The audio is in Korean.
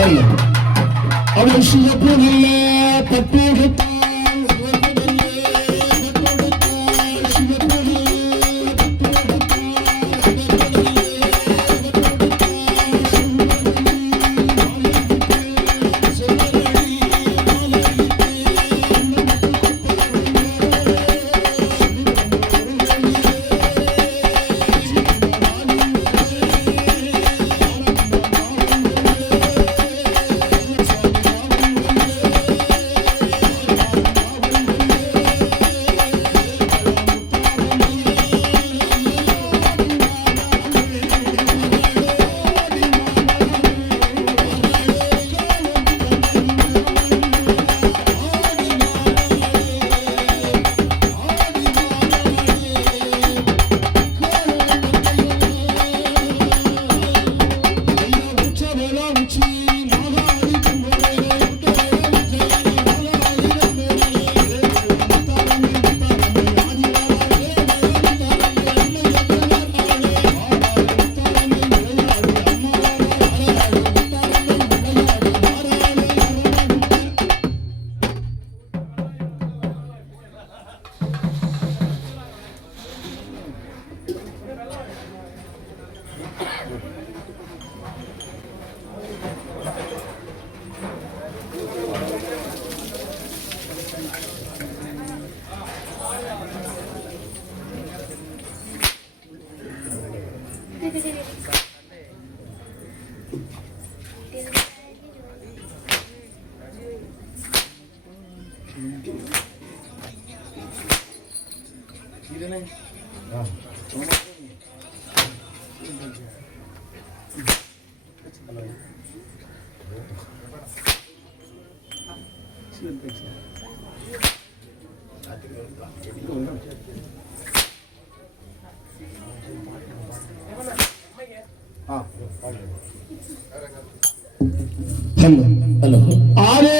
அவர்கள் சிறப்பு நல்ல பட்டோடு 음. 이러네. హలో హలో ఆరే